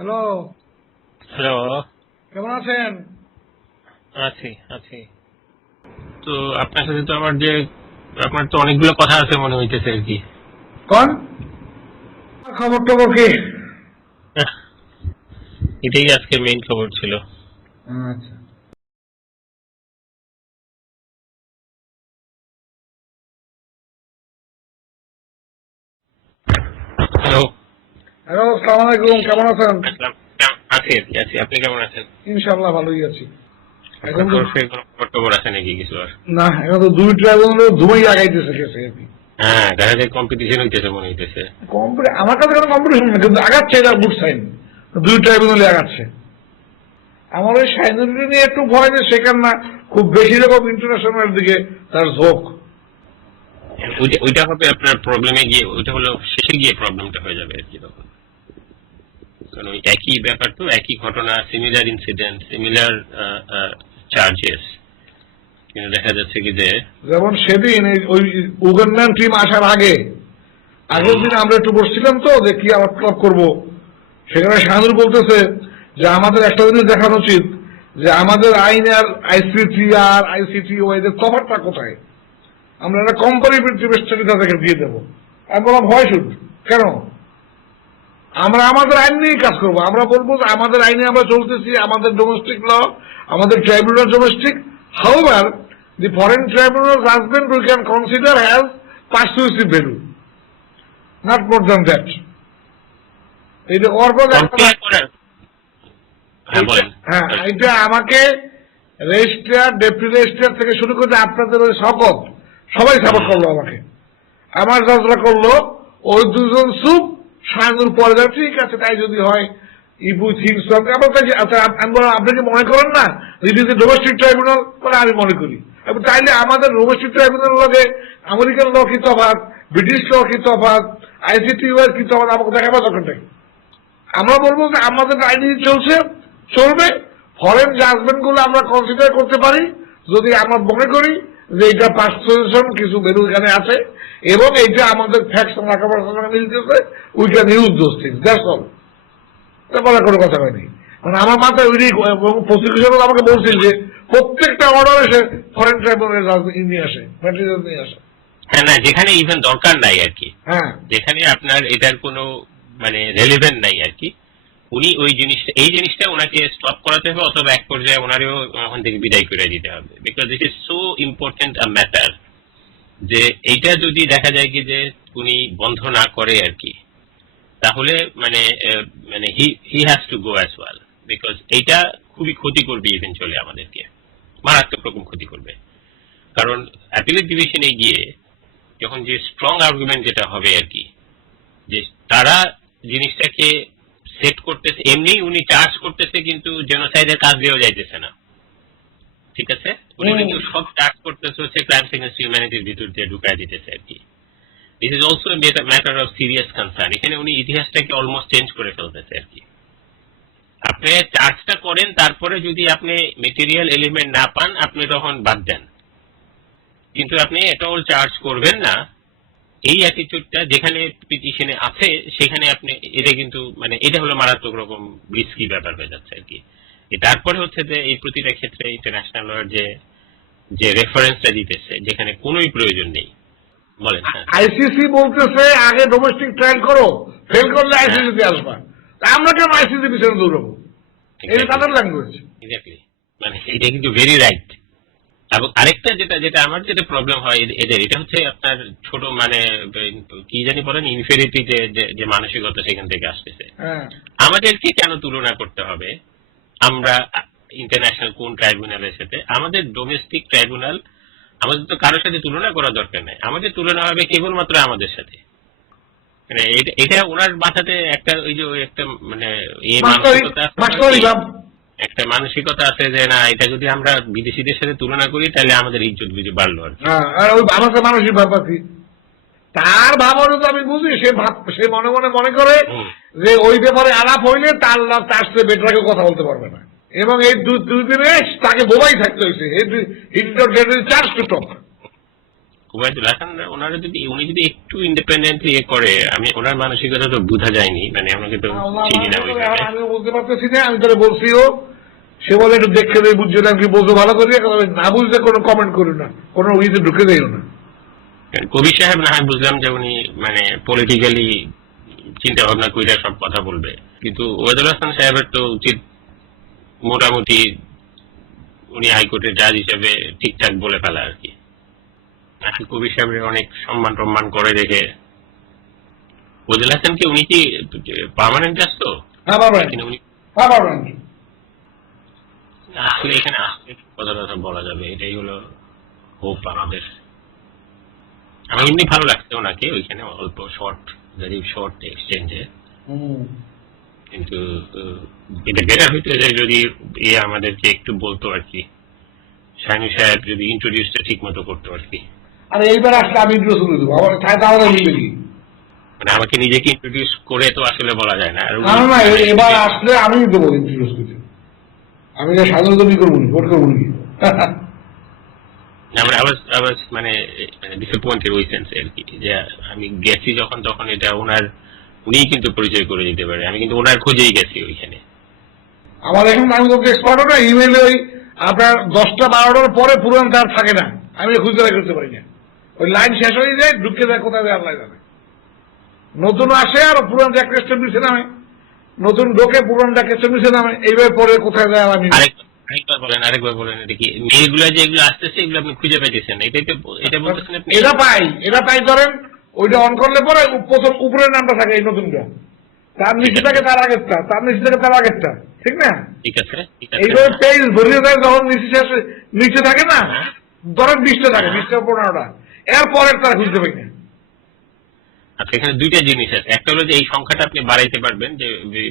Hello. Hello. কেমন আছেন? আছি আছি। তো আপনার সাথে তো আপনার তো অনেকগুলো কথা আছে মনে হইতেছে আর কি। কোন খবর টবর কি? আহ, এটাই আজকে মেইন খবর ছিল। আচ্ছা। হ্যালো। হ্যালো, আসসালামু আলাইকুম। কেমন আছেন? আছি আর কি আছি। আপনি কেমন আছেন? ইনশাআল্লাহ ভালোই আছি। এখন আপনার তো তরফে কোনো খবর টবর আছে নাকি কিছু আর? না, এখন তো দুই ট্রাইব্যুনালে ধুমাই লাগাইতেছে গেছে আর কি। হ্যাঁ, দেখা যায় কম্পিটিশন হইতেছে মনে হইতেছে। আমার কাছে কোনো কম্পিটিশন না, কিন্তু আগাচ্ছে, এটা গুড সাইন। দুই ট্রাইব্যুনালে আগাচ্ছে। আমার ওই সাইনুরিটি নিয়ে একটু ভয় যে সেখানে না খুব বেশি রকম ইন্টারন্যাশনাল দিকে তার ঝোঁক। ওইটা হবে আপনার প্রবলেমে গিয়ে, ওইটা হলো শেষে গিয়ে প্রবলেমটা হয়ে যাবে আর কি তখন। কারণ ওই একই ব্যাপার, তো একই ঘটনা, সিমিলার ইনসিডেন্ট, সিমিলার চার্জেস, কিন্তু দেখা যাচ্ছে কি যে যেমন সেদিন ওই উগান্ডান টিম আসার আগের দিন আমরা একটু বসছিলাম তো যে কি আবার ক্লাব করবো, সেখানে শাহানুর বলতেছে যে আমাদের একটা জিনিস দেখানো উচিত যে আমাদের আইন আর আইসিটি আর আইসিটি এদের তফাৎটা কোথায়, আমরা একটা কম্পারিটিভ স্টাডি তাদেরকে দিয়ে দেবো। আমি বললাম ভয় শুধু কেন, আমরা আমাদের আইন নিয়েই কাজ করবো। আমরা বলবো যে আমাদের আইনে আমরা চলতেছি, আমাদের ডোমেস্টিক ল, আমাদের tribunal domestic, however the foreign tribunal judgment we can consider has persuasive value, not more than that. এইটা হ্যাঁ, এটা আমাকে রেজিস্ট্রার, ডেপুটি রেজিস্ট্রার থেকে শুরু করে আপনাদের ওই শপথ সবাই সাপোর্ট করলো আমাকে। আমার যাত্রা করলো ওই দুজন সুপ শাহানুর পরে যাবে, ঠিক আছে তাই যদি হয় ইবু থিংস। আচ্ছা আমি বললাম আপনি কি মনে করেন না it is a domestic tribunal? বলে আমি মনে করি। এবং তাইলে আমাদের ডোমেস্টিক ট্রাইব্যুনাল লগে আমেরিকান ল কি তফাৎ, ব্রিটিশ ল কি তফাৎ, আইসিটি এর কি তফাৎ আমাকে দেখাবার দরকার। আমরা বলবো যে আমাদের আইন চলছে, চলবে। ফরেন জাজমেন্ট গুলো আমরা কনসিডার করতে পারি যদি আমরা মনে করি যে এটা পার্সুয়েশন কিছু ভ্যালু এখানে আছে এবং এইটা আমাদের ফ্যাক্টস লেখাপড়ার সঙ্গে মিলতেছে, we can use those things, that's all. বলার কোনো কথা হয়নি। মানে আমার মাথায় ওই প্রসিকিউশন আমাকে বলছিল যে প্রত্যেকটা অর্ডারে সে ফরেন ট্রাইব্যুনাল নিয়ে আসে, ম্যাটেরিয়াল নিয়ে আসে। হ্যাঁ, না যেখানে ইভেন দরকার নাই আর কি, হ্যাঁ, যেখানে আপনার এটার কোনো মানে রেলিভেন্ট নাই আর কি, উনি ওই জিনিসটা, এই জিনিসটা ওনাকে স্টপ করাতে হবে, অথবা এক পর্যায়ে ওনারও ওখান থেকে বিদায় করে দিতে হবে। Because it is so important a matter যে এইটা যদি দেখা যায় কি যে উনি বন্ধ না করে আর কি, তাহলে মানে মানে he has to go as well. Because এইটা খুবই ক্ষতি করবে ইভেনচুয়ালি আমাদেরকে, মারাত্মক রকম ক্ষতি করবে। কারণ অ্যাপিলেট ডিভিশনে গিয়ে যখন যে স্ট্রং আর্গুমেন্ট যেটা হবে আর কি, যে তারা জিনিসটাকে সেট করতেছে, এমনি উনি চার্জ করতেছে কিন্তু জেনোসাইডের কাজ দিয়েও যাইতেছে না, ঠিক আছে? উনি কিন্তু সব চার্জ করতেছে হচ্ছে ক্রাইমস এগেইনস্ট হিউম্যানিটির ভিতর দিয়ে ঢুকাই দিতেছে আর কি। This is also matter of serious concern. এখানে উনি ইতিহাসটাকে অলমোস্ট চেঞ্জ করে ফেলতেছে আর কি। আপনি চার্জটা করেন, তারপরে যদি আপনি মেটেরিয়াল এলিমেন্ট না পান আপনি তখন বাদ দেন, কিন্তু আপনি এটাও চার্জ করবেন না। এই অ্যাটিটিউডটা যেখানে পিটিশনে আছে সেখানে আপনি এটা কিন্তু মানে এটা হলো মারাত্মক রকম রিস্কি ব্যাপার হয়ে যাচ্ছে আর কি। তারপরে হচ্ছে যে এই প্রতিটা ক্ষেত্রে ইন্টারন্যাশনাল লর যে যে রেফারেন্সটা দিতেছে যেখানে কোনোই প্রয়োজন নেই। বলেন। আইসিসি বলতেছে আগে ডোমেস্টিক ট্রায়াল করো, ফেল করলে আইসিসিতে আসবা। আমরা কেন আইসিসি পিছনে দৌড়াবো? এটা তাদের ল্যাঙ্গুয়েজ। এক্স্যাক্টলি, মানে এটা কিন্তু ভেরি রাইট। এবং আরেকটা যেটা আমার যেটা প্রবলেম হয় এদের, এটা হচ্ছে আপনার ছোট মানে কি জানি বলেন ইনফেরিটি যে মানসিকতা সেখান থেকে আসতেছে। আমাদেরকে কেন তুলনা করতে হবে আমরা ইন্টারন্যাশনাল কোন ট্রাইব্যুনালের সাথে? আমাদের ডোমেস্টিক ট্রাইব্যুনাল, আমাদের তো কারোর সাথে তুলনা করার দরকার নেই। আমাদের তুলনা হবে কেবলমাত্র আমাদের সাথে। মানে এটা ওনার মাথাতে একটা ওই যে একটা মানে একটা মানসিকতা আছে যে না এটা যদি আমরা বিদেশিদের সাথে তুলনা করি তাহলে আমাদের ইজ্জত বুঝে বাড়লো আর কি। আমাকে মানসিক ভাব আছে তার ভাবনা তো আমি বুঝি। সে মনে মনে মনে করে যে ওই ব্যাপারে আলাপ হইলে তার সাথে বেটারকে কথা বলতে পারবে না, এবং এই দুই দিনে তাকে বোবাই থাকতে হয়েছে। Charge to talk. Obaidul Hasan ওনারা উনি যদি একটু ইন্ডিপেন্ডেন্টলি করে, আমি ওনার মানসিকতা তো বোঝা যায়নি, মানে আমাকে তো চিনি না ওইভাবে। আমি বলতে পারতেছি না, আমি তাহলে বলছিও, সে বলে একটু দেখে দেয়, বুঝছো না কি বলছো ভালো করে, না বুঝলে কোনো কমেন্ট করো না, কোনো ইয়েতে ঢুকে দেয় না। কবির সাহেব না হয় বুঝলাম যে উনি মানে পলিটিক্যালি চিন্তা ভাবনা করে সব কথা বলবে, কিন্তু ওবায়দুল হাসান সাহেবের তো উচিত মোটামুটি উনি হাইকোর্টের জাজ হিসেবে ঠিকঠাক বলে ফেলা আর কি। কবির সাহেবের অনেক সম্মান টম্মান করে দেখে। ওবায়দুল হাসান কি উনি কি পার্মানেন্ট জাজ? তো আসলে এখানে কথা কথা বলা যাবে, এটাই হলো হোপ আমাদের। আমার এমনি ভালো লাগছে ওনাকে ওইখানে অল্প ভেরি শর্ট এক্সচেঞ্জে, কিন্তু এটা বেটার হইতো যে যদি আমাদেরকে একটু বলতো আর কি, শাহিন সাহেব যদি ইন্ট্রোডিউসটা ঠিক মতো করতো আর কি। আর এইবার আসলে আমি ইন্ট্রোডিউস করে দেবো, আমার মানে আমাকে নিজেকে ইন্ট্রোডিউস করে তো আসলে বলা যায় না। না, এবার আসলে আমি দেবো ইন্ট্রোডিউস করতে, আমি স্বাধীনতা করবো ভোট করবো নাকি। মানে ডিসঅ্যাপয়েন্টেড ওই সেন্সে আর কি, যে আমি গেছি যখন তখন এটা উনিই কিন্তু পরিচয় করে দিতে পারে, আমি কিন্তু ওনার খোঁজেই গেছি ওইখানে। আমার এখন আমি তোকে এক্সপার্টও না, ইমেলে ওই আপনার 10টা 12টার পরে পুরান তার থাকে না, আমি খুঁজে বের করতে পারি না, ওই লাইন শেষ হয়ে যায়, ঢুকে যায় কোথায় যায় আল্লাহ জানে। নতুন আসে আর পুরান একটা স্টেপ নিচে নামে, নতুন ঢোকে পুরানটা কেস্টেপ নিচে নামে, এইভাবে পরে কোথায় যায় আমি। আরেকবার বলেন এটা কি মেলগুলো যেগুলো আসতেছে এগুলো আপনি খুঁজে পাইতেছেন, এটা বলতেছেন আপনি? এটা পাই ধরেন ওইটা অন করলে পরে প্রথম উপরের নামটা থাকে এই নতুনটা, তার নিচে থাকে তার আগেরটা, তার নিচে থাকে তার আগেরটা, ঠিক না? ঠিক আছে। এইভাবে পেজ ধরিয়ে দেয়, যখন নিচে থাকে না, ধরেন 20টা থাকে, 20টা 15টা, এর পরের তারা খুঁজতে পাই না। আচ্ছা, এখানে দুইটা জিনিস আছে, একটা হলো যে এই সংখ্যাটা আপনি বাড়াইতে পারবেন, যে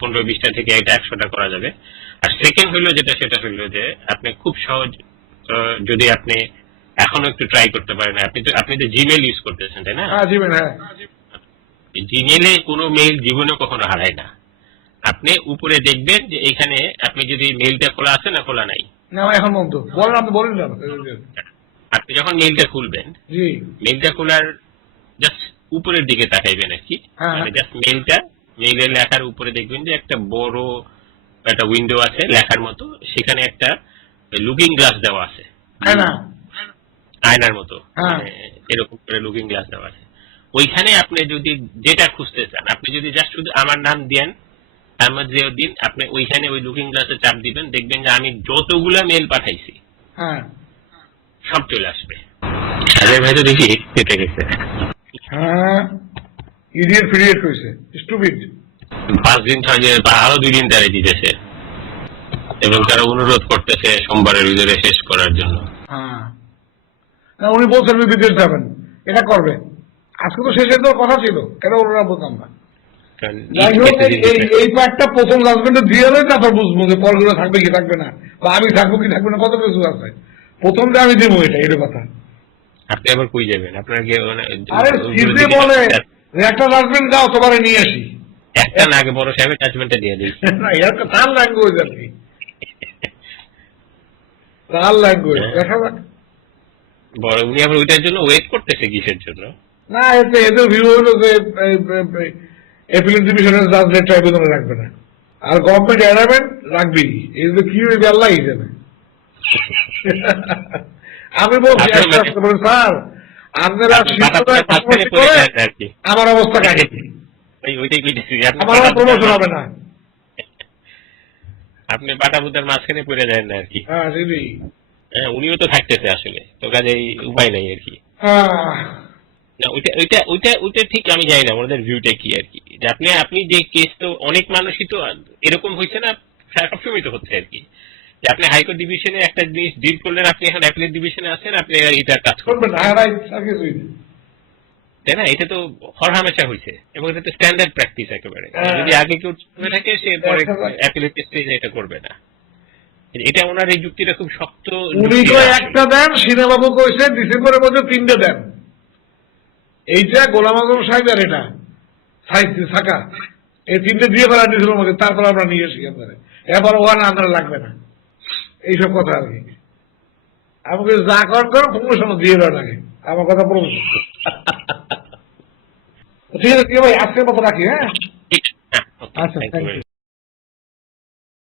15-20টা থেকে এটা 100টা করা যাবে। আর সেকেন্ড হইলো সেটা হইলো যে আপনি খুব সহজ, যদি আপনি এখনো একটু ট্রাই করতে পারেন, আপনি তো জিমেল ইউজ করতেছেন তাই না? জিমেলে কোনো মেইল জীবনে কখনো হারায় না। আপনি উপরে দেখবেন যে এখানে আপনি যদি মেইলটা খোলা আছে না খোলা নাই, এখন বলেন আপনি যখন মেইলটা খুলবেন, মেইলটা খোলার জাস্ট উপরের দিকে তাকাইবেন আর কি, মানে জাস্ট মেইলের লেখার উপরে দেখবেন যে একটা বড় একটা উইন্ডো আছে লেখার মতো, সেখানে একটা লুকিং গ্লাস দেওয়া আছে, আয়নার মতো, এরকম করে লুকিং গ্লাস দেওয়া আছে। ওইখানে আপনি যদি যেটা খুঁজতে চান, আপনি যদি জাস্ট শুধু আমার নাম দেন আহমদ জিয়াউদ্দিন, আপনি ওইখানে ওই লুকিং গ্লাসে চাপ দিবেন, দেখবেন যে আমি যতগুলা মেল পাঠাইছি সব চলে আসবে। আরে ভাই তো দেখি কেটে গেছে, ইডিয়েট ফিডিয়েট হয়েছে, স্টুপিড। 5 দিন 6 দিন বা আরো 2 দিন দাঁড়িয়ে দিতেছে, এবং তারা অনুরোধ করতেছে সোমবারের ভিতরে শেষ করার জন্য। উনি বলছেন বিদেশ যাবেন, এটা করবে, আজকে তো শেষের তো কথা ছিল, এটা ওনারা বলতাম না। এই পার্টটা প্রথম জাজমেন্টে দিয়ে দেয়, তারপর বুঝবো যে পরগুলো থাকবে কি থাকবে না, বা আমি থাকবো কি থাকবে না, কত কিছু আছে। প্রথম যে আমি দেবো এটা কথা। আপনি আবার কই যাবেন? আপনার বলে একটা জাজমেন্ট দাও, তোমারে নিয়ে আসি, একটা না আগে বড় সাহেবের জাজমেন্টটা দিয়ে দিই। না, এটা তার ল্যাঙ্গুয়েজ আর কি, তার ল্যাঙ্গুয়েজ দেখা যাক। বড় উনি আবার ওইটার জন্য ওয়েট করতেছে কিসের জন্য? না, এদের ভিউ হলো যে অ্যাপিলেট ডিভিশনের জাজদের ট্রাইব্যুনালে রাখবে না, আর গভর্নমেন্ট এড়াবেন রাখবেই, এই যে কি হইবে আল্লাহ জানে। আমি বলছি স্যার, আপনারা আমার অবস্থা কাকে, আমার প্রমোশন হবে না, আপনি বাটা বুদার মাঝখানে পড়ে যায় না আর কি। হ্যাঁ, উনিও তো থাকতেছে আসলে, তো কাজে উপায় নাই আর কি। ওইটা ঠিক আমি জানি না ওনাদের ভিউটা কি আর কি, যে আপনি যে কেস, তো অনেক মানুষই তো এরকম হয়েছে না, সবসময় তো হচ্ছে আর কি, যে আপনি হাইকোর্ট ডিভিশনে একটা জিনিস ডিল করলেন, আপনি এখন অ্যাপিলেট ডিভিশনে আছেন, আপনি এটা কাজ করবেন, তাই না? এটা তো হরহামেশা হয়েছে, এবং এটা তো স্ট্যান্ডার্ড প্র্যাকটিস একেবারে। যদি আগে কেউ করে থাকে, সে পরে অ্যাপিলেট স্টেজে এটা করবে না। এটা ওনার এই যুক্তিটা খুব শক্ত। উনি তো একটা দেন, সিনেবাবু কইছে ডিসেম্বরের মধ্যে 3টে দেন, এইটা গোলাম আজম সাহেব আর এটা থাকা, এই 3টে দিয়ে ফেলা ডিসেম্বরের মধ্যে, তারপর আমরা নিয়ে এসি আপনারা, এবার ওখানে আপনারা লাগবে না, এইসব কথা আর কি। আমাকে যা করেন করো প্রমোশন দিয়ে দেওয়ার আগে। আমার কথা বলুন। ঠিক আছে ভাই, আজকের মতো রাখি। হ্যাঁ, ঠিক আছে, হ্যাঁ, okay, আচ্ছা, thank you thank very you.